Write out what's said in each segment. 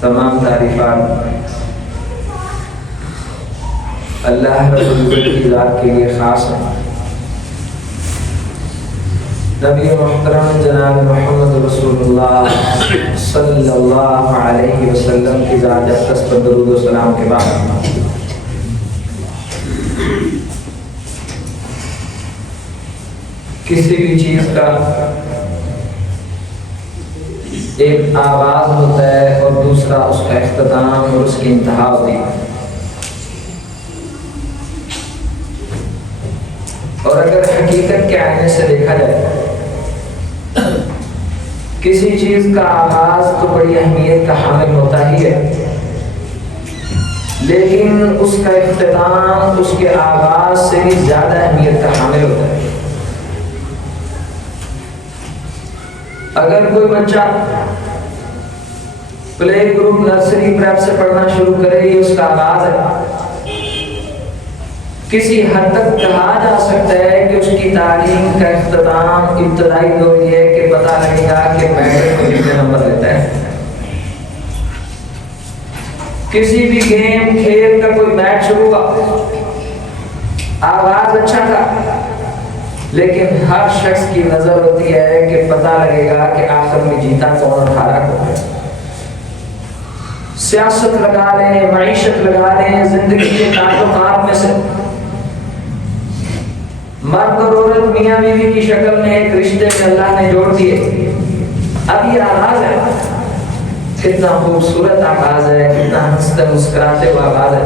تمام تعریفات اللہ رب العزت کی ذات کے لیے خاص ہیں۔ نبی محترم جناب محمد رسول اللہ صلی اللہ علیہ وسلم کی ذات اقدس پر درود و سلام کے بعد کسی بھی چیز کا ایک آغاز ہوتا ہے اور دوسرا اس کا اختتام اور اس کی انتہا ہوتی ہے، اور اگر حقیقت کے آئینے سے دیکھا جائے کسی چیز کا آغاز تو بڑی اہمیت کا حامل ہوتا ہی ہے، لیکن اس کا اختتام اس کے آغاز سے بھی زیادہ اہمیت کا حامل ہوتا ہے۔ اگر کوئی بچہ پلے گروپ نرسری پریپ سے پڑھنا شروع کرے، یہ اس کا آغاز ہے۔ کسی حد تک کہا جا سکتا ہے کہ اس کی تعلیم کا اختتام ابتدائی دور یہ ہے کہ پتہ لگے گا کہ میٹرک میں کتنے نمبر لیتا ہے۔ کسی بھی گیم کھیل کا کوئی میچ شروع ہوا، آغاز اچھا تھا، لیکن ہر شخص کی نظر ہوتی ہے کہ پتہ لگے گا کہ آخر میں جیتا کون اور ہارا کون ہے۔ سیاست لگا لیں، معیشت لگا لیں، زندگی کے تعلقات میں سے مرد اور عورت میاں بیوی کی شکل میں ایک رشتے میں اللہ نے جوڑ دیے۔ اب یہ آغاز ہے، کتنا خوبصورت آغاز ہے، کتنا ہنستے مسکراتے ہوئے آغاز ہے۔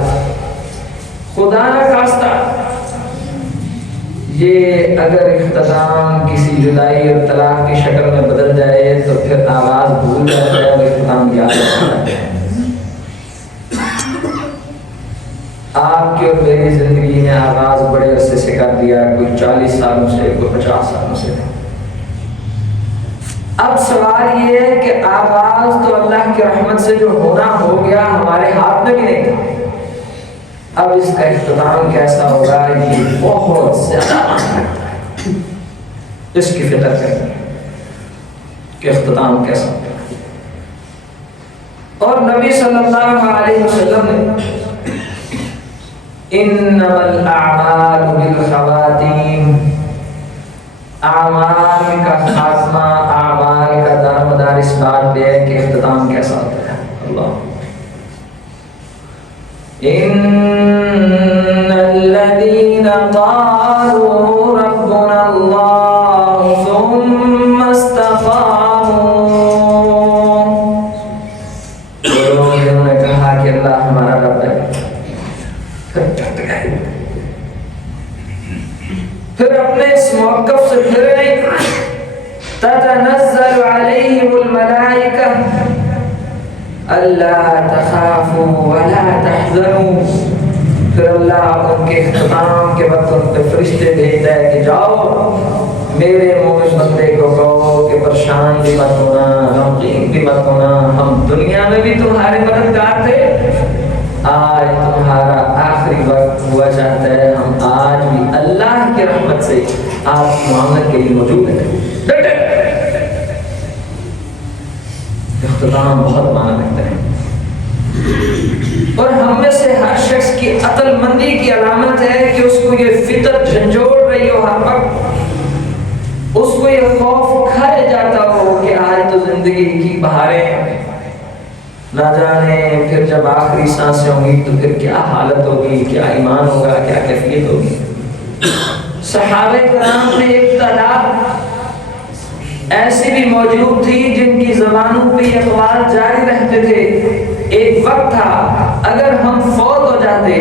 خدا نہ خواستہ یہ اگر اختتام کسی جدائی اور طلاق کی شکل میں بدل جائے تو پھر آغاز بھول جاتا ہے اور اختتام یاد رکھتا ہے۔ آپ کی اور میری زندگی نے آغاز بڑے عرصے سے کر دیا، کوئی 40 سالوں سے، کوئی 50 سالوں سے۔ اب سوال یہ ہے کہ آغاز تو اللہ کی رحمت سے جو ہونا ہو گیا، ہمارے ہاتھ میں بھی نہیں تھا۔ اب اس کا اختتام کیسا ہوگا، یہ بہت زیادہ اس کی فکر کریں کہ اختتام کیسا ہوگا۔ اور نبی صلی اللہ علیہ وسلم نے انما الاعمال بالخواتیم، اعمال کا خاتمہ، اعمال کا دارمدار اس بات پہ ہے کہ اختتام کیسا ہوتا ہے۔ اللہ ان الذين قالوا ربنا الله ثم استقاموا، انہوں نے کہا کہ اللہ ہمارا رب ہے، پھر اپنے اس موقف سے پھر نہیں، تتنزل علیہم الملائکہ اللہ تخافوا ولا تحزنوا، پھر اللہ ان کے اختتام کے وقت ان پہ فرشتے بھیجتا ہے کہ جاؤ میرے مومن بندے کو کہو کہ پریشان بھی مت ہونا، غمگین بھی مت ہونا، ہم دنیا میں بھی تمہارے مددگار تھے، آج تمہارا آخری وقت ہوا چاہتا ہے، ہم آج بھی اللہ کی رحمت سے آپ کی معاملت کے لیے موجود ہیں۔ اختتام بہت معنی رکھتا ہے، اور ہم میں سے ہر شخص کی عقل مندی کی علامت ہے کہ اس کو یہ فطر جھنجھوڑ رہی ہو، ہر وقت اس کو یہ خوف کھائے جاتا ہو کہ آج تو زندگی کی بہاریں، نہ جانے پھر جب آخری سانسیں ہوں گی تو پھر کیا حالت ہوگی، کیا ایمان ہوگا، کیا کیفیت ہوگی۔ صحابہ کرام میں ایک تعداد ایسی بھی موجود تھی جن کی زبانوں پہ یہ اقوال جاری رہتے تھے۔ ایک وقت تھا اگر ہم فوت ہو جاتے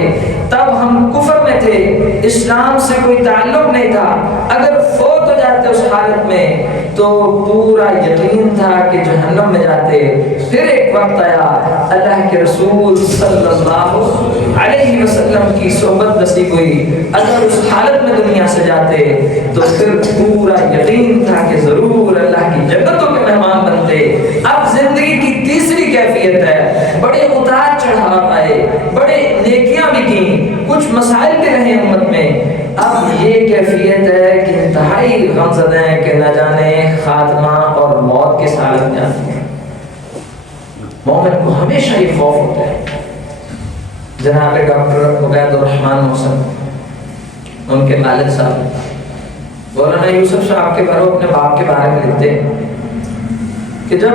تب ہم کفر میں تھے، اسلام سے کوئی تعلق نہیں تھا، اگر فوت ہو جاتے اس حالت میں تو پورا یقین تھا کہ جہنم میں جاتے۔ پھر ایک وقت آیا اللہ کے رسول صلی اللہ علیہ وسلم کی صحبت نصیب ہوئی، اگر اس حالت میں دنیا سے جاتے تو پھر پورا یقین تھا کہ ضرور اللہ کی جنتوں کے مہمان بنتے۔ اب زندگی کی تیسری کیفیت ہے، بڑے اتار چڑھاؤ آئے، بڑے نیکیاں بھی کی، کچھ مسائل بھی رہے امت میں، اب یہ کیفیت ہے کہ انتہائی غمزدہ ہے کہ نہ جانے خاتمہ اور موت کے حالت میں آتی ہے۔ مومن کو ہمیشہ یہ خوف ہوتا ہے. جناب ڈاکٹر عبید الرحمان محسن ان کے والد صاحب مولانا یوسف صاحب کے بارے اپنے باپ کے بارے میں لکھتے ہیں کہ جب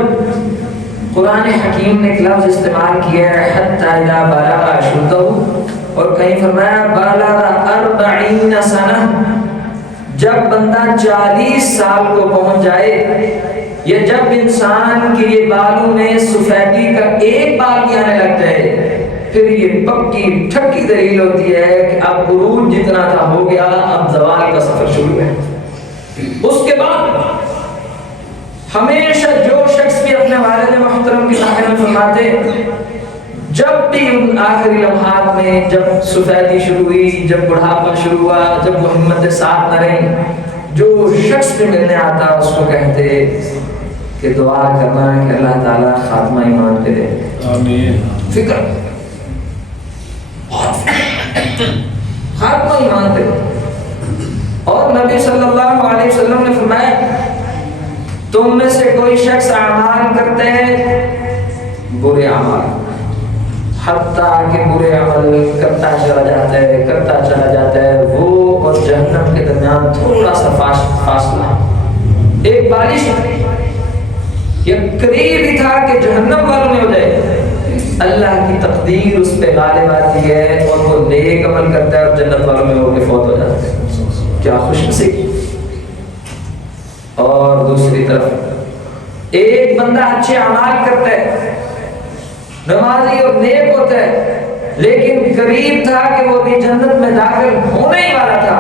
قرآن حکیم نے ایک لفظ استعمال کیا ہے حتی اذا بلغ اشدہ، اور کہیں فرمایا بلغ 40 سنہ، جب بندہ 40 سال کو پہنچ جائے، یا جب انسان کے یہ بالوں میں سفیدی کا ایک بال بھی آنے لگ جائے، پھر یہ پکی ٹھکی دلیل ہوتی ہے کہ اب عروج جتنا تھا ہو گیا، اب زوال کا سفر شروع ہے. اس کے بعد ہمیشہ جو شخص بھی اپنے والد محترم کی بارے میں فرماتے، جب بھی ان آخری لمحات میں جب سفیدی شروع ہوئی، جب بڑھاپا شروع ہوا، جب وہ ہمت ساتھ نہ رہی، جو شخص بھی ملنے آتا اس کو کہتے کہ دعا کرنا ہے کہ اللہ تعالیٰ خاتمہ ایمان پہ دے. آمین. فکر خاتمہ ایمان پہ. اور نبی صلی اللہ علیہ وسلم نے فرمایا تم میں سے کوئی شخص اعمال کرتے ہیں برے اعمال، حتیٰ کہ برے عمل کرتا چلا جاتا ہے وہ اور جہنم کے درمیان تھوڑا سا فاصلہ، ایک بالش یہ قریب ہی تھا کہ جہنم والوں میں ہو جائے. اللہ کی تقدیر اس پہ غالب آتی ہے اور وہ نیک عمل کرتا ہے اور جنت والوں میں ہو کے فوت ہو جاتا ہے. کیا خوش نصیب. اور دوسری طرف ایک بندہ اچھے اعمال کرتا ہے، نمازی اور نیک ہوتا ہے، لیکن قریب تھا کہ وہ بھی جنت میں داخل ہونے ہی والا تھا،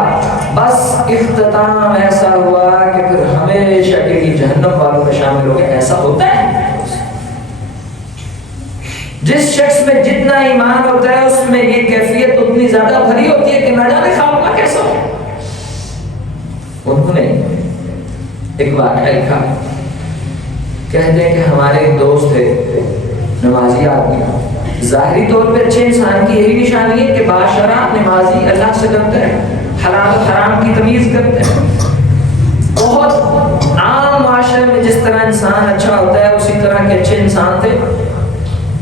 بس اختتام ایسا ہوا کہ پھر ہمیشہ کے لیے جہنم والوں میں شامل ہو گئے. ایسا ہوتا ہے. جس شخص میں جتنا ایمان ہوتا ہے اس میں یہ کیفیت اتنی زیادہ بھری ہوتی ہے کہ نہ جانے خاتمہ کیسا ہو. انہوں نے ایک واقعہ لکھا، کہتے ہیں کہ ہمارے ایک دوست تھے نمازی آدمی، ظاہری طور پہ اچھے انسان کی یہی نشانی ہے کہ باشرہ نمازی، اللہ سے ڈرتا ہے، حلال و حرام کی تمیز کرتا ہے. بہت عام معاشرے میں جس طرح انسان اچھا ہوتا ہے اسی طرح کے اچھے انسان تھے.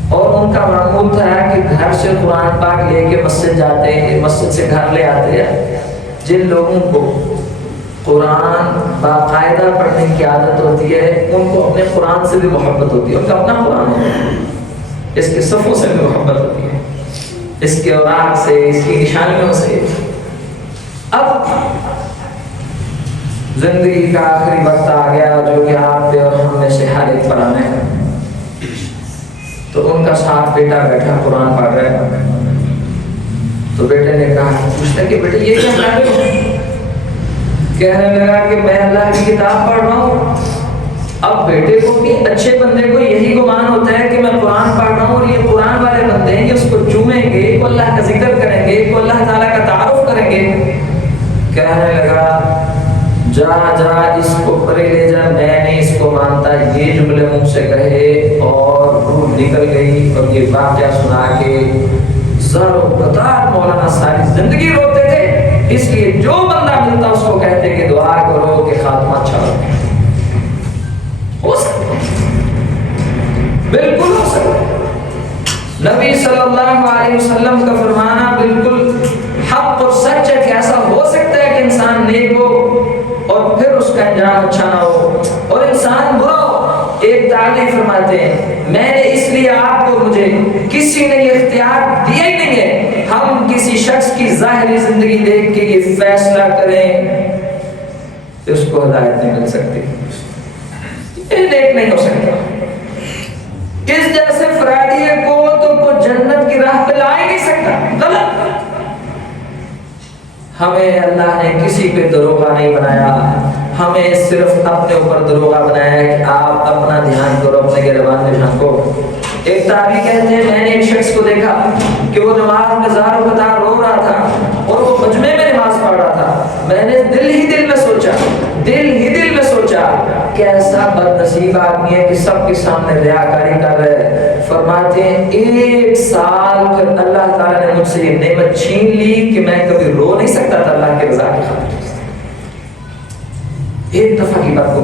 اور ان کا معمول تھا کہ گھر سے قرآن پاک لے کے مسجد جاتے ہیں، مسجد سے گھر لے آتے ہیں. جن لوگوں کو قرآن باقاعدہ پڑھنے کی عادت ہوتی ہے ان کو اپنے قرآن سے بھی محبت ہوتی ہے. ان کا اپنا قرآن ہوتا ہے، اس کے صفوں سے بھی محبت ہوتی ہے، اس کے اوراق سے، اس کی نشانیوں سے. اب زندگی کا آخری وقت آ گیا جو کہ آپ پہ اور ہم میں سے ہر ایک پر آنا ہے. تو ان کا ساتھ بیٹا بیٹھا قرآن پڑھ رہا ہے. تو بیٹے نے کہا، پوچھتا کہ بیٹے یہ کیا پڑھ رہے ہو؟ کہنے لگا کہ میں اللہ کی کتاب پڑھ رہا ہوں. اب بیٹے کو بھی اچھے بندے کو یہی گمان ہوتا ہے کہ میں قرآن پڑھ رہا ہوں اور یہ قرآن والے بندے ہیں، یہ اس کو چومیں گے، کو اللہ کا ذکر کریں گے، کو اللہ تعالیٰ کا تعارف کریں گے. کہنے لگا جا اس کو پرے لے جا، میں نہیں اس کو مانتا. یہ جملے منہ سے کہے اور روح نکل گئی. اور یہ واقعہ سنا کے زر و قطار مولانا ساری زندگی روتے تھے. اس لیے جو بندہ ملتا اس کو کہتے کہ دعا کرو کہ خاتمہ اچھا ہو سکتا، بالکل ہو سکتا. نبی صلی اللہ علیہ وسلم کا فرمانا بالکل حق اور سچ ہے کہ ایسا ہو سکتا ہے کہ انسان نیک ہو اور پھر اس کا انجام اچھا نہ ہو اور انسان برا ہو. ایک تعلیم فرماتے ہیں، میں نے اس لیے آپ کو، مجھے کسی نے یہ اختیار دیا ہی نہیں ہے ہم کسی شخص کی ظاہری زندگی دیکھ کے یہ فیصلہ کریں کہ اس کو ہدایت نہیں مل سکتی، یہ نیک نہیں ہو سکتا. اس جیسے فرائیڈے کو تو کو جنت کی راہ پہ لا ہی نہیں سکتا. غلط. ہمیں اللہ نے کسی پہ دروغہ نہیں بنایا، ہمیں صرف اپنے اوپر دروغہ بنایا ہے کہ آپ اپنا دھیان کرو، اپنے گریبان میں جھانکو. ایک تابعی کہتے ہیں میں نے ایک شخص کو دیکھا کہ وہ نماز میں زار و قطار رو رہا تھا اور وہ مجمع میں نماز پڑھ رہا تھا. میں نے دل ہی دل میں سوچا کیسا بد نصیب آدمی ہے کہ سب کے سامنے ریاکاری کر رہا ہے. فرماتے ہیں 1 سال پھر اللہ تعالیٰ نے مجھ سے یہ نعمت چھین لی کہ میں کبھی رو نہیں سکتا تھا اللہ کے رضا کی خاطر. 1 دفعہ کی بات کو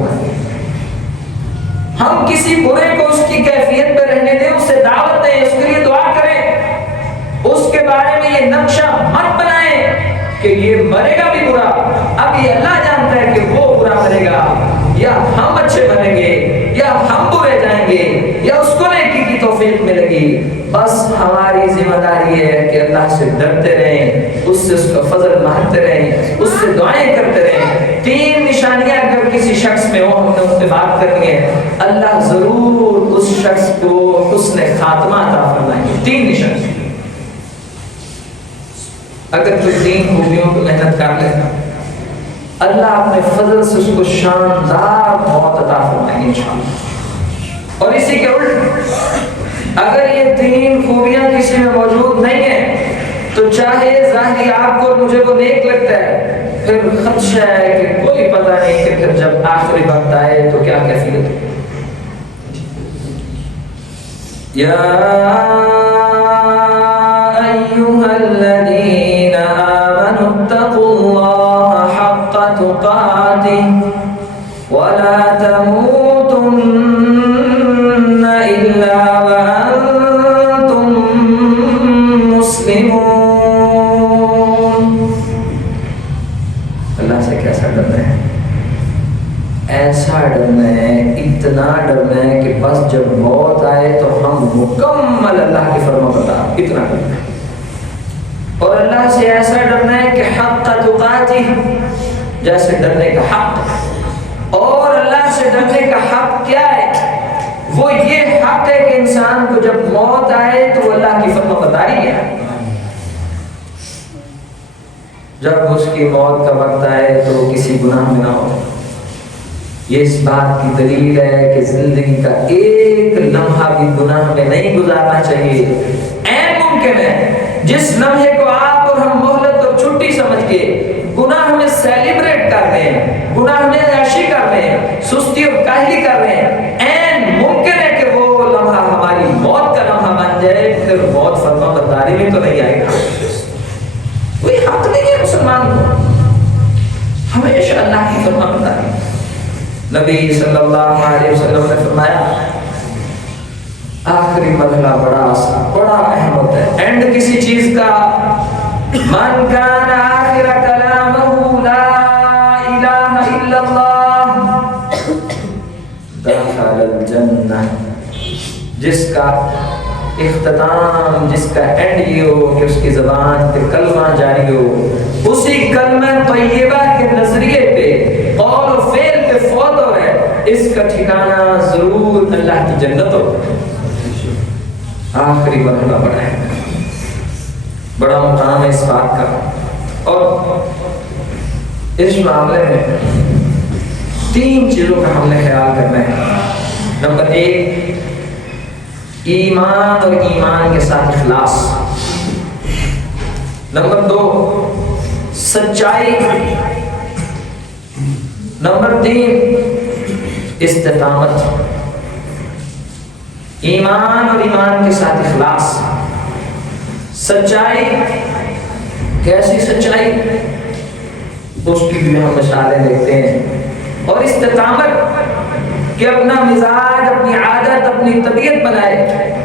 ہم کسی برے کو اس کی کیفیت پہ رہنے دیں، اسے دعوت دیں، اس کے لیے دعا کریں، اس کے بارے میں یہ نقشہ مت بنائیں کہ یہ مرے گا بھی برا، اب یہ اللہ جانتا ہے کہ وہ برا مرے گا، یا ہم اچھے بنیں گے یا ہم برے جائیں گے یا اس کو نیکی کی توفیق ملے گی۔ بس ہماری ذمہ داری ہے کہ اللہ سے ڈرتے رہیں، اس سے اس کا فضل مانگتے رہیں، اس سے دعائیں کرتے رہیں۔ 3 نشانیاں اگر کسی شخص میں ہو، ہم نے اس سے بات کرنی ہے، اللہ ضرور اس شخص کو حسن خاتمہ عطا فرمائیں گے۔ 3 نشانیاں اگر کوئی 3 خوبیوں کو محنت کر لے، اللہ اپنے فضل سے اس کو شاندار موت عطا فرمائیں گے انشاءاللہ۔ اور اسی کے الٹ اگر یہ 3 خوبیاں کسی میں موجود نہیں ہیں تو چاہے ظاہری آپ کو مجھے وہ نیک لگتا ہے، پھر خدشہ ہے کہ کوئی پتہ نہیں کہ پھر جب آخری وقت آئے تو کیا کیفیت ہو۔ یا ایھا الذین آمنوا اتقوا اللہ حق تقاته ولا تموتن الا وانتم مسلمون۔ اللہ سے کیسا ڈرنا ہے؟ ایسا ڈرنا ہے، اتنا ڈرنا ہے کہ بس جب موت آئے تو ہم مکمل اللہ کی فرما بردار، اتنا ڈرنا ہے۔ اور اللہ سے ایسا ڈرنا ہے کہ حق تقاته، جیسے ڈرنے کا حق۔ اور اللہ سے ڈرنے کا حق کیا ہے؟ وہ یہ حق ہے کہ انسان کو جب موت آئے تو وہ اللہ کی فرما برداری ہے۔ جب اس کی موت کا وقت آئے تو کسی گناہ میں نہ ہو۔ یہ اس بات کی دلیل ہے کہ زندگی کا ایک لمحہ بھی گناہ میں نہیں گزارنا چاہیے۔ این ممکن ہے جس لمحے کو آپ اور ہم مہلت اور چھٹی سمجھ کے گناہ میں سیلیبریٹ کر رہے ہیں، گناہ میں عیاشی کر رہے ہیں، سستی اور کاہلی کر رہے ہیں، این ممکن ہے کہ وہ لمحہ ہماری موت کا لمحہ بن جائے، پھر موت فرما برداری میں تو نہیں آئے گا۔ کوئی حق نہیں ہے مسلمان کو، ہمیشہ اللہ کی فرما برداری۔ نبی صلی اللہ علیہ وسلم نے فرمایا آخری مرحلہ بڑا اہم ہوتا ہے۔ اینڈ کسی چیز کا، من کان آخر کلامہ لا الہ الا اللہ دخل الجنہ، جس کا اختتام، جس کا اینڈ یہ ہو کہ اس کی زبان پہ کلمہ جاری ہو، اسی کلمہ طیبہ کے نظریے پہ، قول و فعل پہ فوت ہو رہے، اس کا ٹھکانہ ضرور اللہ کی جنت ہو۔ آخری مرحلہ بڑا ہے، بڑا مقام ہے اس بات کا۔ اور اس معاملے میں 3 چیزوں کا ہم نے خیال کرنا ہے۔ نمبر 1، ایمان اور ایمان کے ساتھ اخلاص۔ نمبر 2، سچائی۔ نمبر 3، استقامت۔ ایمان اور ایمان کے ساتھ اخلاص۔ سچائی، کیسی سچائی؟ اس کی بھی ہم مثالیں دیکھتے ہیں۔ اور استقامت کہ اپنا مزاج، اپنی عادت، اپنی طبیعت بنائے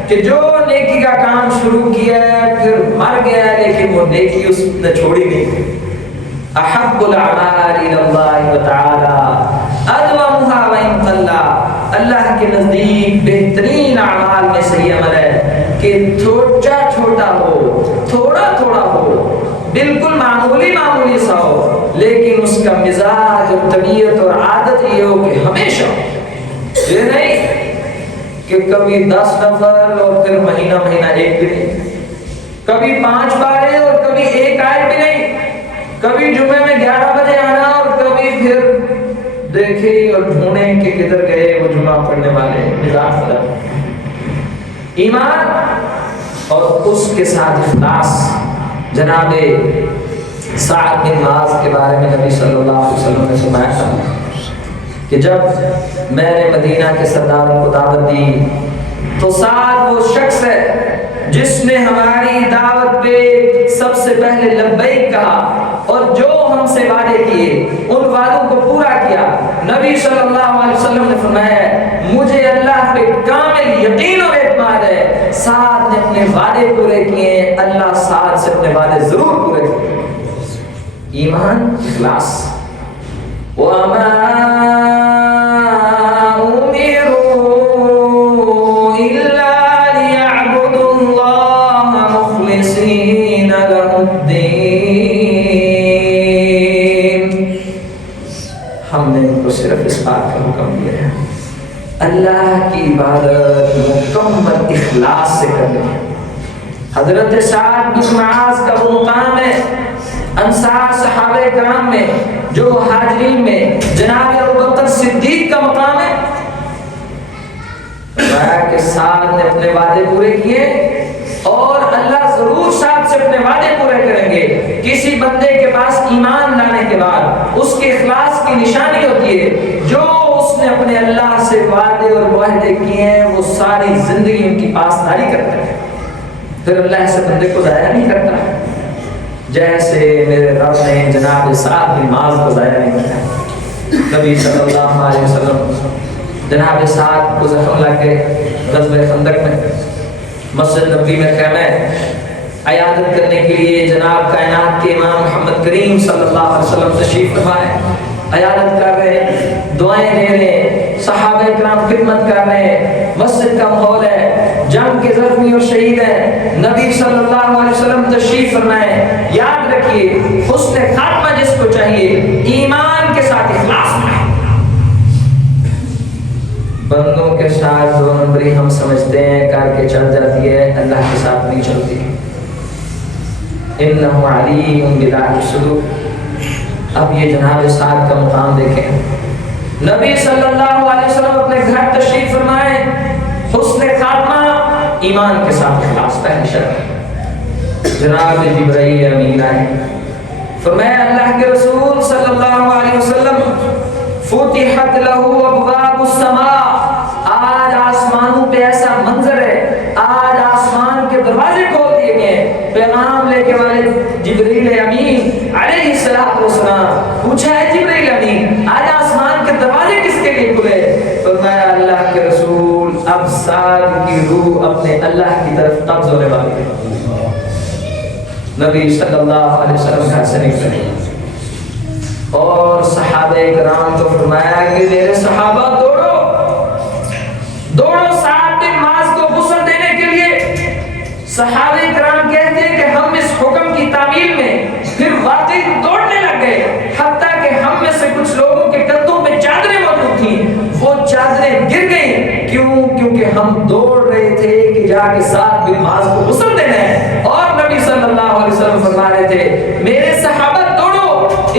کہ جو نیکی کا کام شروع کیا ہے پھر مر گیا ہے لیکن وہ نیکی اس نے چھوڑی نہیں۔ احب الاعمال الی اللہ تعالی ادومها وان قل، اللہ کے نزدیک بہترین اعمال میں سے یہ عمل ہے کہ چھوٹا ہو، تھوڑا ہو، بالکل معمولی سا ہو، لیکن اس کا مزاج اور طبیعت اور عادت یہ ہو کہ ہمیشہ، یہ نہیں کہ کبھی 10 نفر اور پھر مہینہ ایک بھی نہیں، کبھی 5 بارے اور کبھی 1 آیت بھی نہیں، کبھی جمعے میں 11 بجے آنا اور کبھی پھر دیکھے اور ڈھونڈے کہ کدھر گئے وہ جمعہ پڑھنے والے۔ مزاج فرق، ایمان اور اس کے ساتھ اخلاص۔ جناب سعد بن معاذ کے بارے میں نبی صلی اللہ علیہ وسلم نے فرمایا تھا کہ جب میں نے مدینہ کے سرداروں کو دعوت دی تو سعد وہ شخص ہے جس نے ہماری دعوت پہ سب سے پہلے لبیک کہا اور جو ہم سے وعدے کیے ان وعدوں کو پورا کیا، نبی صلی اللہ علیہ وسلم نے فرمایا مجھے اللہ پہ کامل یقین اور اعتماد ہے، سعد نے اپنے وعدے پورے کیے، اللہ سعد سے اپنے وعدے ضرور پورے کیے۔ ایمان، اخلاص۔ وَمَا أُمِرُوا إِلَّا لِيَعْبُدُوا اللَّهَ مُخْلِصِينَ لَهُ الدِّينَ۔ ہم نے ان کو صرف اس بات کا حکم دیا ہے اللہ کی عبادت مکمل اخلاص سے کرنی ہے۔ حضرت سعد بن معاذ کا وہ مقام ہے انصار صحابہ کرام میں جو مہاجرین میں جناب ابوبکر صدیق کا مقام ہے، فرمایا کہ سعد نے اپنے وعدے پورے کیے اور اللہ ضرور سعد سے اپنے وعدے پورے کریں گے۔ کسی بندے کے پاس ایمان لانے کے بعد اس کے اخلاص کی نشانی ہوتی ہے جو اس نے اپنے اللہ سے وعدے اور معاہدے کیے ہیں وہ ساری زندگی ان کی پاسداری کرتا ہے، پھر اللہ سے بندے کو ضائع نہیں کرتا، جیسے میرے رب نے جناب سعد بن معاذ کو ضائع نہیں کرتا۔ نبی صلی اللہ علیہ وسلم جناب سعد کو زخم لگ گئے غزوہ خندق میں، مسجد نبوی میں خیمہ عیادت کرنے کے لیے جناب کائنات کے امام محمد کریم صلی اللہ علیہ وسلم تشریف فرمائے، عیادت کر رہے ہیں، دعائیں دے رہے ہیں، صحابہ کرام خدمت کر رہے ہیں، مسجد کا ماحول ہے، جنگ کے زخمی اور شہید ہیں، نبی صلی اللہ علیہ وسلم تشریف فرمائے۔ یاد رکھیے حسن خاتمہ جس کو چاہیے ایمان کے ساتھ اخلاص میں، بندوں کے ساتھ دو نمبری ہم سمجھتے ہیں کر کے چل جاتی ہے، اللہ کے ساتھ نہیں چلتی۔ انہ علیم بذات الصدور۔ اب یہ جناب سعد کا مقام دیکھیں، نبی صلی اللہ علیہ وسلم اپنے گھر تشریف فرمائے، حسن خاتمہ ایمان کے ساتھ اخلاص پہلی شرط۔ جناب جبرائیل امین آئے، فرمایا اللہ کے رسول صلی اللہ علیہ وسلم فتحت لہو ابواب السماء، آج آسمانوں پہ ایسا منظر ہے، آج آسمان کے دروازے کھول دیے گئے۔ پیغام لے کے والے جبرائیل امین علیہ السلام پوچھا ہے جبرائیل امین آج آسمان کے دروازے کس کے لیے کھلے؟ فرمایا اللہ کے رسول اب سعد کی روح اپنے اللہ کی طرف قبض ہونے والی ہے۔ نبی صلی اللہ علیہ وسلم گھر سے نکلے اور صحابہ کرام کو فرمایا کہ میرے صحابہ دوڑو دوڑو سعد بن معاذ کو غسل دینے کے لیے۔ صحابہ کرام کہتے ہیں کہ ہم اس حکم کی تعمیل میں پھر واقعی دوڑنے لگ گئے، حتیٰ کہ ہم میں سے کچھ لوگوں کے کندھوں پہ چادریں موجود تھیں، وہ چادریں گر گئیں۔ کیوں؟ کیونکہ ہم دوڑ رہے تھے کہ جا کے سعد بن معاذ کو غسل دینا ہے، اور نبی صلی اللہ علیہ وسلم فرما رہے تھے میرے صحابہ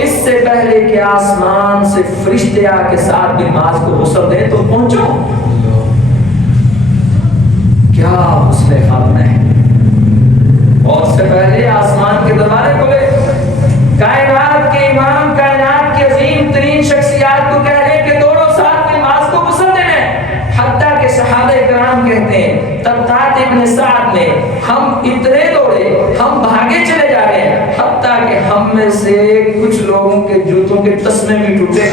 اس سے پہلے کہ آسمان سے فرشتے آ کے سعد بن معاذ کو غسل دیں تو پہنچو۔ کیا حسن خاتمہ ہے، اور اس سے پہلے آسمان کے دروازے کھلے، کائنات کے امام کائنات کی عظیم ترین شخصیات کو کہہ رہے ہیں کہ دوڑو سعد بن معاذ کو غسل دینا ہے، حتیٰ کہ صحابہ کرام کہتے ہیں طبقات ابن سعد نے ہم اتنے دوڑے ہم بھاگے چلے جا رہے ہیں، حتیٰ کہ ہم میں سے کچھ لوگوں کے جوتوں کے تسمے بھی ٹوٹے۔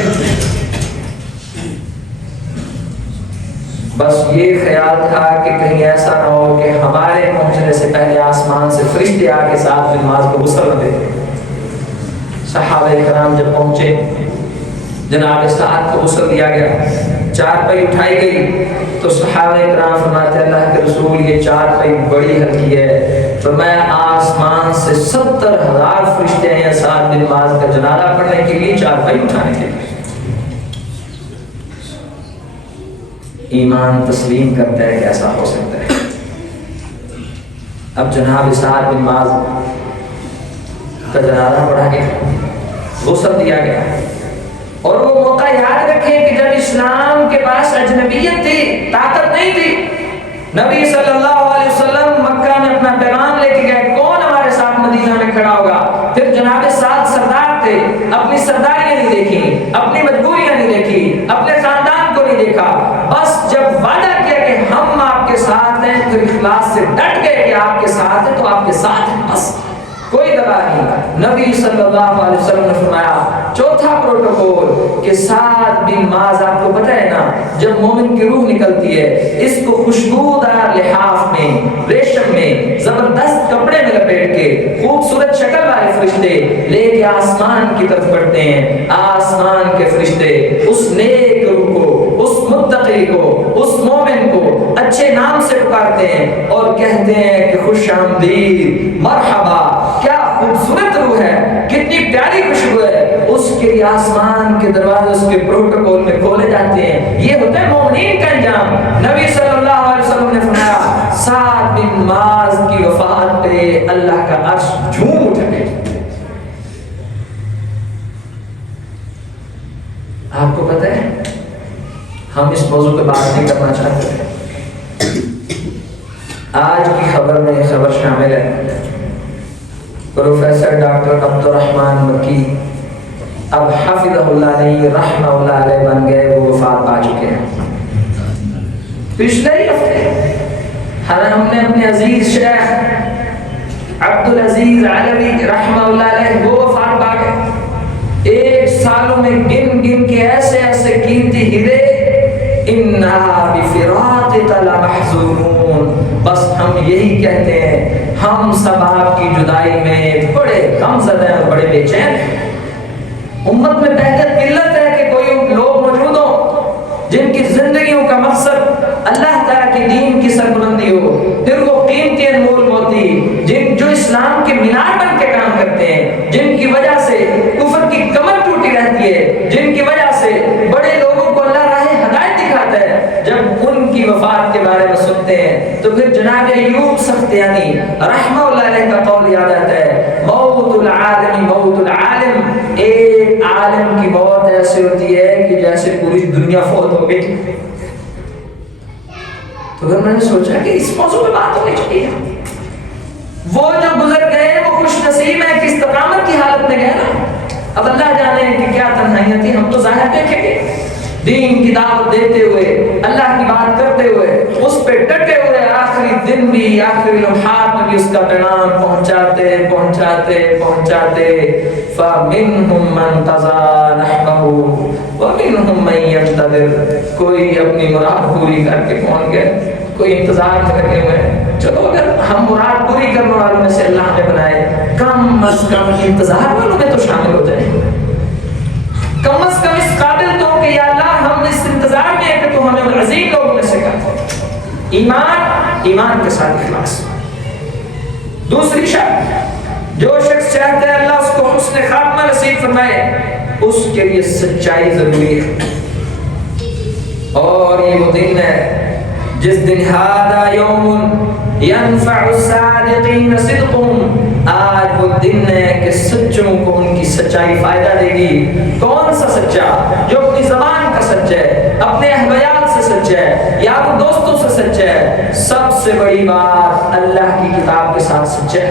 بس یہ خیال تھا کہ کہیں ایسا نہ ہو کہ ہمارے پہنچنے سے پہلے آسمان سے فرشتے آ کے سعد بن معاذ کو غسل نہ دیتے۔ صحابہ کرام جب پہنچے جناب سعد کو غسل دیا گیا، چارپائی اٹھائی گئی تو صحابہ کرام فرماتے اللہ کے رسول یہ چارپائی بڑی ہلکی ہے، فرمایا آسمان سے 70,000 فرشتے ہیں سعد بن معاذ کا جنازہ پڑھنے کے لیے چارپائی اٹھانے کے لیے۔ ایمان تسلیم کرتا ہے کہ ایسا ہو سکتا ہے۔ اب جناب سعد بن معاذ کا جنازہ پڑھا گیا، غسل دیا گیا، اور وہ موقع یاد رکھیں کہ جب اسلام کے پاس اجنبیت تھی، طاقت نہیں تھی، نبی صلی اللہ علیہ وسلم مکہ میں اپنا پیغام لے کے گئے، کون ہمارے ساتھ مدینہ میں کھڑا ہوگا؟ پھر جناب سعد سردار تھے، اپنی سرداریاں نہیں دیکھی، اپنی مجبوریاں نہیں دیکھی، اپنے خاندان کو نہیں دیکھا، بس جب وعدہ کیا کہ ہم آپ کے ساتھ ہیں پھر اخلاص سے ڈٹ گئے کہ آپ کے ساتھ ہیں تو آپ کے ساتھ ہیں، بس کوئی دبا نہیں. نبی صلی اللہ علیہ وسلم نے فرمایا چوتھا پروٹوکول کہ 7 بن ماز، آپ کو پتہ ہے نا جب مومن کی روح نکلتی ہے اس کو خوشبودار لحاف میں، ریشم میں، زبردست کپڑے میں لپیٹ کے خوبصورت شکل والے فرشتے لے کے آسمان کی طرف بڑھتے ہیں. آسمان کے فرشتے اس نیک روح کو، اس متقی کو، اس مومن کو اچھے نام سے پکارتے ہیں اور کہتے ہیں کہ خوش آمدید، مرحبا، کیا خوبصورت روح ہے، کتنی پیاری خوشبو ہے. اس کے لیے آسمان کے دروازے اس کے پروٹوکول میں کھولے جاتے ہیں. یہ ہوتا ہے مومنین کا انجام. نبی صلی اللہ علیہ وسلم نے فرمایا 7 بن ماز کی وفات پہ اللہ کا عرش جھوم اٹھے. آپ کو پتہ ہے ہم اس موضوع پہ بات نہیں کرنا چاہتے. آج کی خبر میں یہ خبر شامل ہے، پروفیسر ڈاکٹر عبدالرحمن مکی اب حفظہ اللہ علیہ رحمہ اللہ علیہ بن گئے، وہ وفات پا چکے ہیں. پچھلے ہی ہفتے ہم نے اپنے عزیز شیخ عبدالعزیز علوی رحمہ اللہ علیہ وہ وفات پا گئے. 1 سالوں میں گن گن کے ایسے ایسے قیمتی ہیرے، اِنَّا بِفِرَاقِكَ لَمَحْزُونُونَ. بس ہم یہی کہتے ہیں ہم سب آپ کی جدائی میں بڑے غم زدہ ہیں، بڑے بے چین. امت میں پہلے قلت ہے کہ کوئی لوگ موجود ہوں جن کی زندگیوں کا مقصد اللہ تعالیٰ کی دین کی سربلندی ہو، پھر وہ قیمتی انمول موتی جو اسلام کے مینار بن کے کام کرتے ہیں، جن کی وجہ سے کفر کی کمر ٹوٹی رہتی ہے، جن کی وجہ سے بڑے لوگوں کو اللہ راہ ہدایت دکھاتا ہے. جب ان کی وفات کے بارے میں سنتے ہیں تو پھر جناب ایوب سختیانی رحمہ اللہ علیہ کا قول یاد آتا ہے، موت العالم موت العالم. ایک عالم کی موت ایسے ہوتی ہے کہ جیسے پوری دنیا فوت ہو گئی. تو پھر میں نے سوچا کہ اس موضوع پہ بات ہونی چاہیے. وہ جو گزر گئے وہ خوش نصیب ہے کہ استقامت کی حالت میں گئے نا. اب اللہ جانے کہ کیا تنہائیاں تھی، ہم تو ظاہر دیکھیں گے دین کی دعوت دیتے ہوئے، اللہ کی بات کرتے ہوئے، اس پہ ڈٹے ہوئے، آخری دن بھی، آخری لمحات میں بھی اس کا پیغام پہنچاتے پہنچاتے پہنچاتے. فَمِنْهُمْ مَنْ قَضَىٰ نَحْبَهُ وَمِنْهُمْ مَنْ يَنْتَظِرُ. کوئی اپنی مراد پوری کر کے پہنچ گئے، کوئی انتظار میں لگے ہوئے ہیں. چلو اگر ہم مراد پوری کرنے والوں میں سے اللہ نے بنائے، کم از کم انتظار والوں میں تو شامل ہو جائیں. کم از کم اس قابل تو کہ یا اللہ ہم اس انتظار میں ہیں کہ تو ہمیں عظیم لوگوں میں سے کر. ایمان کے ساتھ اخلاص. دوسری شرط، جو شخص چاہتا ہے اللہ اس کو حسن خاتمہ نصیب فرمائے، اس کے لیے سچائی ضروری ہے. اور یہ وہ دن ہے جس دن ھذا یوم ینفع الصادقین صدقہم. آج وہ دن ہے کہ سچوں کو ان کی سچائی فائدہ دے گی. کون سا سچا؟ جو اپنی زبان کا سچ ہے، اپنے اہل بیان سے سچ ہے، یار دوستوں سے سچ ہے. سب سے بڑی بات اللہ کی کتاب کے ساتھ سچ ہے،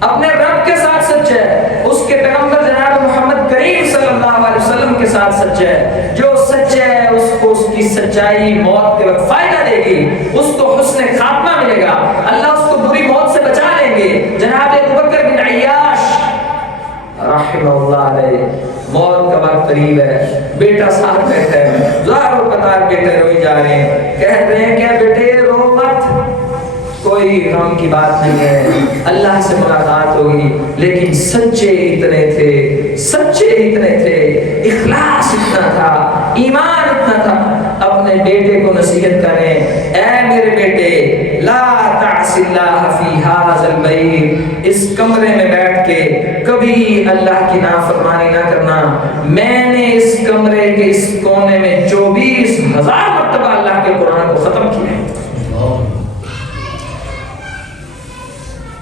اپنے رب کے ساتھ سچ ہے، اس کے پیغمبر جناب محمد کریم صلی اللہ علیہ وسلم کے ساتھ سچ ہے. جو سچ ہے اس کو اس کی سچائی موت کے وقت فائدہ دے گی، اس کو حسن خاتمہ ملے گا، اللہ اس کو بری موت سے بچا لیں گے. جناب ابوبکر بن عیاش رحمہ اللہ علیہ، موت کا وقت قریب ہے، بیٹا ساتھ بیٹھا ہے، زار و قطار بیٹے روئی جا رہے ہیں، کہہ رہے ہیں کہ بیٹے رو مت، کوئی غم کی بات نہیں ہے، اللہ سے ملاقات ہوگی. لیکن سچے اتنے تھے، سچے اتنے تھے، اخلاص اتنا تھا، ایمان اتنا تھا. اپنے بیٹے کو نصیحت کریں، اے میرے بیٹے لا تعص اللہ فی ھذا البیت، اس کمرے میں بیٹھ کے کبھی اللہ کی نافرمانی نہ کرنا. میں نے اس کمرے کے اس کونے میں 24,000 مرتبہ اللہ کے قرآن کو ختم کیا ہے.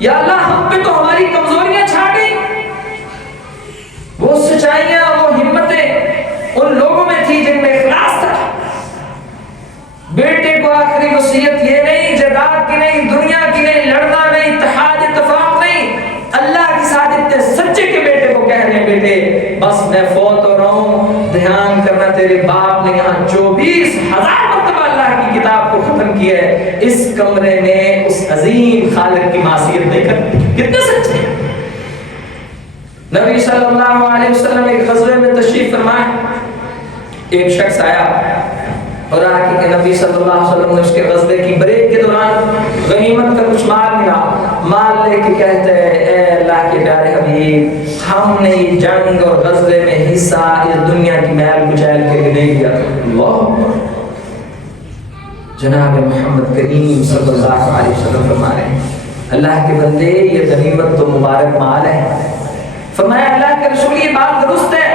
یا اللہ ہم پہ تو ہماری کمزوریاں چھا گئی. وہ سچائیاں، وہ ہمتیں ان لوگوں میں تھی جن میں اخلاص تھا. بیٹے کو آخری وصیت یہ نہیں، جائیداد کی نہیں، دنیا کی نہیں، لڑنا نہیں، اتحاد اتفاق نہیں، اللہ کے ساتھ اتنے سچے کے بیٹے کو کہہ رہے ہیں بیٹے بس میں فوت ہو رہا ہوں، دھیان کرنا تیرے باپ نے یہاں 24,000 مرتبہ اللہ کی کتاب کو ختم کیا ہے. اس کمرے میں اس عظیم خالق کی معصیت نہیں کرتے. کتنے سچے صلی اللہ علیہ وسلم ایک غزوے میں تشریف فرمائے. ایک شخص آیا اور آ کے نبی صلی اللہ علیہ وسلم نے اس کے غزوے کی بریک کے دوران غنیمت کا کچھ مال ملا. مال لے کے کہتے ہیں اے اللہ کے پیارے حبیب, ہم نے جنگ اور غزوے میں حصہ اس دنیا کی میل کچیل کے لیے نہیں دیا. اللہ جناب محمد کریم صلی اللہ علیہ وسلم فرما رہے ہیں اللہ کے بندے یہ غنیمت تو مبارک مال ہے. فرمایا اللہ کے رسول یہ بات درست ہے,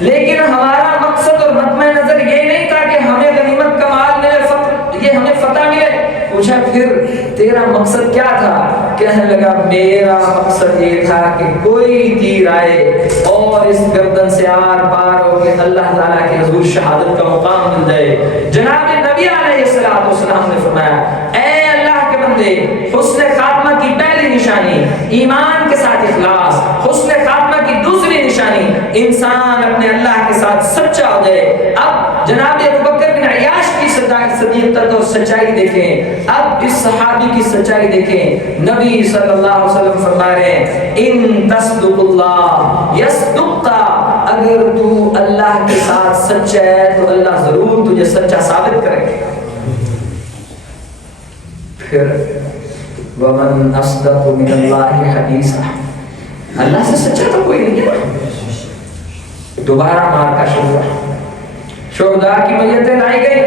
لیکن ہمارا مقصد اور مطمع نظر یہ نہیں تھا کہ ہمیں غنیمت کا مال ملے, یہ ہمیں فتح ملے. پوچھا پھر تیرا مقصد کیا تھا؟ کہنے لگا میرا مقصد یہ تھا کہ کوئی تیر آئے اور اس گردن سے آر پار ہو کے اللہ تعالیٰ کے حضور شہادت کا مقام مل جائے. جناب نبی علیہ السلام نے فرمایا اے اللہ کے بندے, حسن خاتمہ کی پہلی نشانی ایمان کے ساتھ اخلاص, حسن خاتمہ کی دوسری نشانی انسان اپنے اللہ کے ساتھ سچا ہو جائے. اب جناب ابوبکر بن عیاش کی صداقت اور سچائی دیکھیں, اب اس صحابی کی سچائی دیکھیں. نبی صلی اللہ علیہ وسلم فرما رہے ہیں ان تصدق اللہ یصدقک, اگر تو اللہ کے ساتھ سچا ہے تو اللہ ضرور تجھے سچا ثابت کرے گا. پھر ومن اصدق من اللہ حدیثا, اللہ سے سچا تو کوئی نہیں ہے. دوبارہ مار کا شہداء کی میتیں لائی گئی.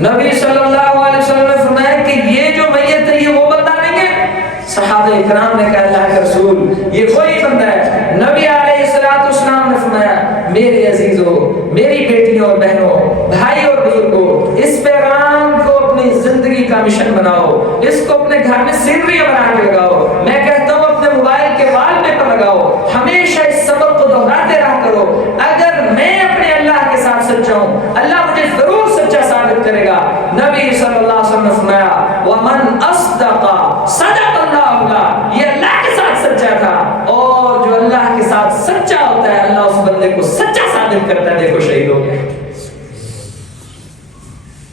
نبی صلی اللہ علیہ وسلم نے فرمایا کہ یہ جو میت ہے یہ وہ بندہ نہیں ہے. صحابہ کرام نے کہا اللہ کے رسول یہ کوئی بندہ ہے. نبی علیہ السلام نے فرمایا میرے عزیزوں, میری بیٹیوں اور بہنوں, بھائی اور بزرگوں, اس پیغام کو اپنی زندگی کا مشن بناؤ, اس کو اپنے گھر میں سینری بنا کے لگاؤ. میں کہتا ہوں اپنے موبائل کے وال پیپر لگاؤ, ہمیشہ اس سبق کو دہراتے رہا کرو. اگر میں اپنے اللہ کے ساتھ سچا ہوں اللہ مجھے ضرور سچا ثابت کرے گا. نبی صلی اللہ علیہ وسلم نے فرمایا ومن اصدق صدق اللہ له, یہ اللہ کے ساتھ سچا تھا, اور جو اللہ کے ساتھ سچا ہوتا ہے اللہ اس بندے کو سچا ثابت کرتا ہے. دیکھو شہید ہو گیا.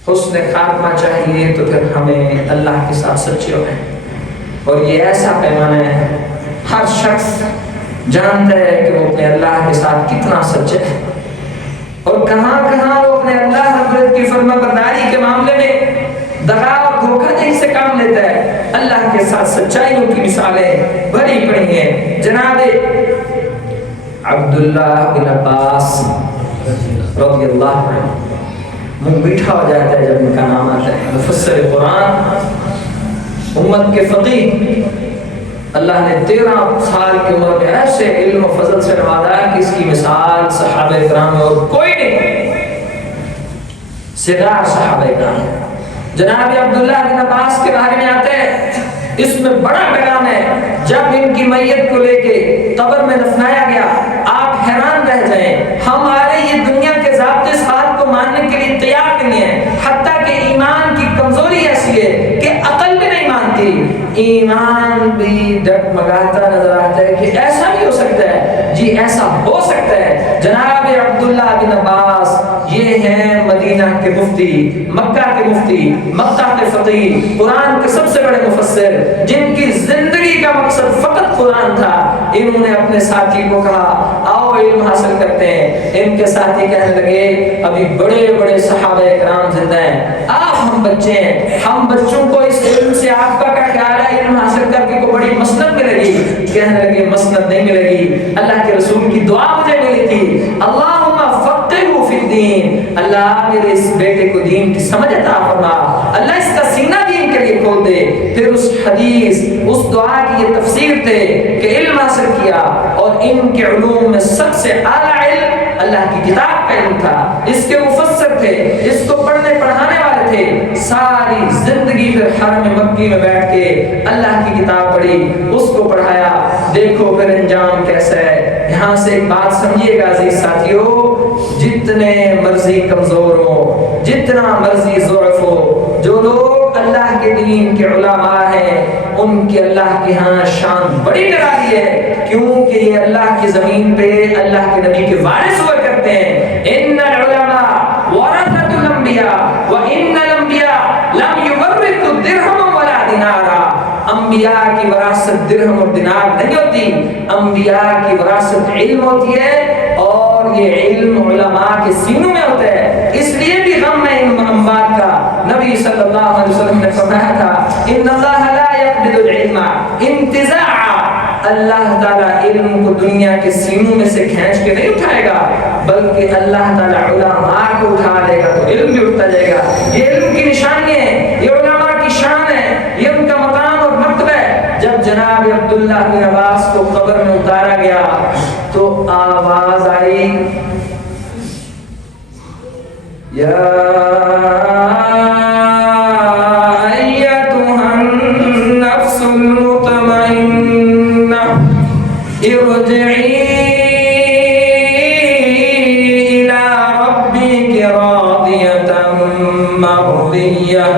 حسن خاتمہ چاہیے تو پھر ہمیں اللہ کے ساتھ سچے ہونا ہے, اور یہ ایسا پیمانہ ہے ہر شخص جانتا ہے کہ وہ اپنے اللہ کے ساتھ کتنا سچا ہے اور کہاں کہاں وہ اپنے اللہ حضرت کی فرما برداری کے معاملے میں دغا اور دھوکہ دہی سے کام لیتا ہے. اللہ کے ساتھ سچائیوں کی مثالیں بڑی پڑی ہیں. جناب عبداللہ بن عباس رضی اللہ عنہ منہ میٹھا ہو جاتا ہے جب ان کا نام آتا ہے. مفسر قرآن, امت کے فقیہ, اللہ نے 13 سال کی عمر میں ایسے علم و فضل سے نوازا کہ اس کی مثال صحابہ کرام میں اور کوئی نہیں. صغار صحابہ کرام جناب عبداللہ بن عباس کے بارے میں آتے ہیں, اس میں بڑا پیغام ہے. جب ان کی میت کو لے کے قبر میں دفنایا گیا آپ حیران رہ جائیں, ہمارے یہ دنیا کے ضابطے اس بات کو ماننے کے لیے تیار نہیں ہے, حتیٰ کہ ایمان کی کمزوری ایسی ہے کہ عقل بھی نہیں مانتی. ایمان بھی ڈگمگاتا نظر آتا ہے کہ ایسا بھی ہو سکتا ہے, جی ایسا ہو سکتا ہے. جناب عبداللہ بن عباس یہ ہیں مدینہ کے مفتی, مکہ کے مفتی, مکہ کے فقیہ, قرآن کے سب سے بڑے مفسر, جن کی زندگی کا مقصد فقط قرآن تھا. انہوں نے اپنے ساتھی کو کہا آؤ علم حاصل کرتے ہیں. ان کے ساتھی کہنے لگے ابھی بڑے بڑے صحابہ کرام زندہ ہیں, آپ ہم بچے ہیں, ہم بچوں کو اس علم سے آپ کا کیا خیال ہے, علم حاصل کر کے کوئی بڑی مسند ملے گی؟ کہنے لگے مسند نہیں ملے گی, اللہ کے رسول کی دعا مجھے ملی تھی اللہم فقہہ فی الدین, اللہ میرے اس بیٹے کو دین کی سمجھ عطا فرما, اللہ اس کا سینہ دین کے لیے کھول دے. پھر اس حدیث اس دعا کی یہ تفسیر تھے کہ علم حاصل کیا, اور ان کے علوم میں سب سے اعلیٰ علم اللہ کی کتاب کا علم تھا. اس کے مفسر تھے, اس کو پڑھنے پڑھانے والے تھے. ساری زندگی پھر حرم مکی میں بیٹھ کے اللہ کی کتاب پڑھی, اس کو پڑھایا. دیکھو پھر انجام کیسا ہے. یہاں سے ایک بات سمجھیے گا عزیز ساتھیو, جتنے مرضی کمزور ہو, جتنا مرضی ضعف ہو, جو لوگ اللہ کے دین کے علماء ہیں ان کی اللہ کے ہاں شان بڑی نرالی ہے, کیونکہ یہ اللہ کی زمین پہ اللہ کے نبی کے وارث ہوا کرتے ہیں. ان العلماء ورثۃ الانبیاء وان الانبیاء لم یورثوا درہما ولا دینارا. انبیاء کی وراثت درہم اور دینار نہیں ہوتی، انبیاء کی وراثت علم ہوتی ہے، اور یہ علم علماء کے سینوں میں ہوتا ہے۔ اس لیے بھی غم ہے ان اموات کا۔ نبی صلی اللہ علیہ وسلم نے فرمایا تھا ان اللہ لا يقبض العلم انتزاعا، اللہ تعالیٰ علم کو دنیا کے سینوں میں سے کھینچ کے نہیں اٹھائے گا، بلکہ اللہ تعالیٰ علماء کو اٹھا دے گا تو علم بھی اٹھتا جائے گا۔ یہ علم کی نشانی ہے، یہ علماء کی شان ہے، یہ ان کا مقام اور مرتبہ ہے۔ جب جناب عبداللہ بن عباس کو قبر میں اتارا گیا تو آواز آئی یا ارجعی الى ربک راضیة مرضیة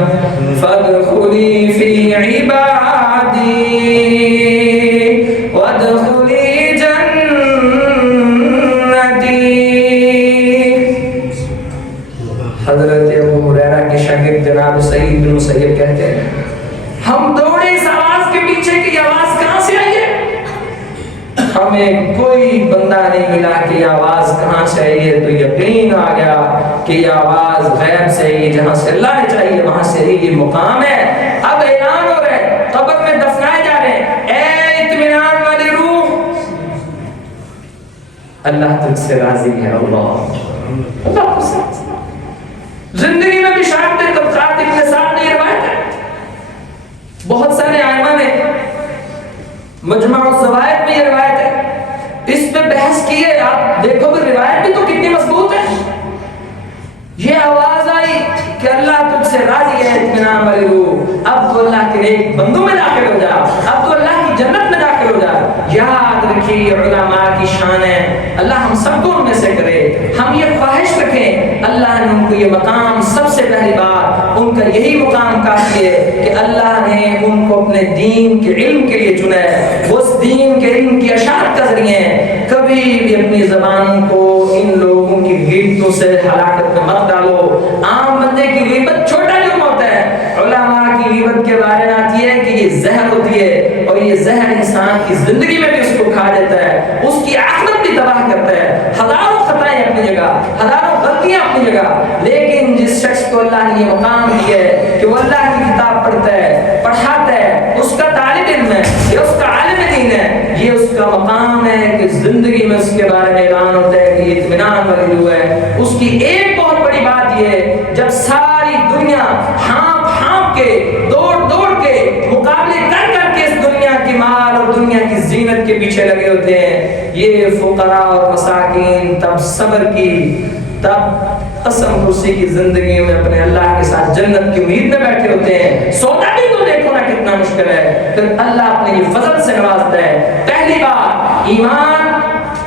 فادخلی فی عبادی وادخلی جنتی۔ حضرت ابو ہریرہ کے شاگرد جناب سعید بن مسیب کہتے ہیں ہم دوڑے اس آواز کے پیچھے کی آواز کہاں سے آئی ہے؟ ہمیں کوئی بندہ نہیں ملا کہ یہ آواز کہاں سے آئی ہے، تو یقین آ گیا کہ یہ آواز غیب سے آئی ہے، جہاں سے اللہ نے چاہیے وہاں سے یہ مقام ہے۔ اب اعلان ہو رہا ہے، قبر میں دفنائے جا رہے ہیں، اے اطمینان والی روح اللہ تجھ سے راضی ہے۔ اللہ زندگی میں بھی شاعر طبقات ابن سعد نے روایت ہے، بہت سارے ائمہ نے مجمع الزوائد میں یہ روایت ہے، اس پہ بحث کی ہے۔ آپ دیکھو کہ روایت بھی تو کتنی مضبوط ہے۔ یہ آواز آئی کہ اللہ تجھ سے راضی ہے اطمینان والی روح، اب تو اللہ کے نیک بندوں میں داخل ہو جا، اب تو اللہ کی جنت میں داخل ہو جا۔ یاد رکھیے علماء کی شان ہے، اللہ ہم سب کو ان میں سے کرے۔ ہم یہ خواہش رکھیں اللہ نے ان کو یہ مقام، سب سے پہلی بات ان کا یہی مقام کافی ہے کہ اللہ نے ان کو اپنے دین کے علم کے لیے چنا ہے، اس دین کے علم کی اشاعت کا ذریعہ ہے۔ کبھی بھی اپنی زبان کو ان لوگوں کی غیبتوں سے ہلاکت میں مت ڈالو۔ عام بندے کی غیبت چھوٹا جرم ہوتا ہے، علماء کی غیبت کے بارے میں آتی ہے کہ یہ زہر ہوتی ہے، اور یہ زہر انسان کی زندگی میں بھی اس کو کھا دیتا ہے، اس کی آخرت بھی تباہ کرتا ہے۔ ہزاروں خطائیں اپنی جگہ، ہزاروں غلطیاں اپنی جگہ، لیکن جس شخص کو اللہ نے یہ مقام دیا ہے کہ وہ اللہ کی کتاب پڑھتا ہے، پڑھاتا ہے، اس کا طالب علم ہے، یہ اس کا عالم دین ہے، یہ اس کا مقام ہے کہ زندگی میں اس کے بارے میں اعلان ہوتا ہے کہ یہ اطمینان والی روح ہے۔ اس کی ایک بہت بڑی بات یہ ہے جب ساری دنیا ہانپ ہانپ کے دوڑ دوڑ کے مقابلے کر کر کے اس دنیا کی مال اور دنیا کی زینت کے پیچھے لگے ہوتے ہیں، یہ فقراء اور مساکین تب صبر کی، تب قسم کرسی کی زندگی میں اپنے اللہ کے ساتھ جنت کی امید میں بیٹھے ہوتے ہیں۔ سودا بھی تو دیکھو نا کتنا مشکل ہے، پھر اللہ اپنے یہ فضل سے نوازتا ہے۔ پہلی بات ایمان،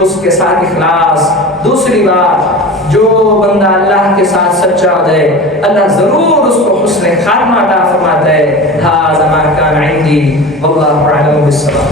اس کے ساتھ اخلاص۔ دوسری بات جو بندہ اللہ کے ساتھ سچا ہو جائے اللہ ضرور اس کو حسن خاتمہ عطا فرماتا ہے۔ ھذا ما کان عندی واللہ اعلم بالصواب۔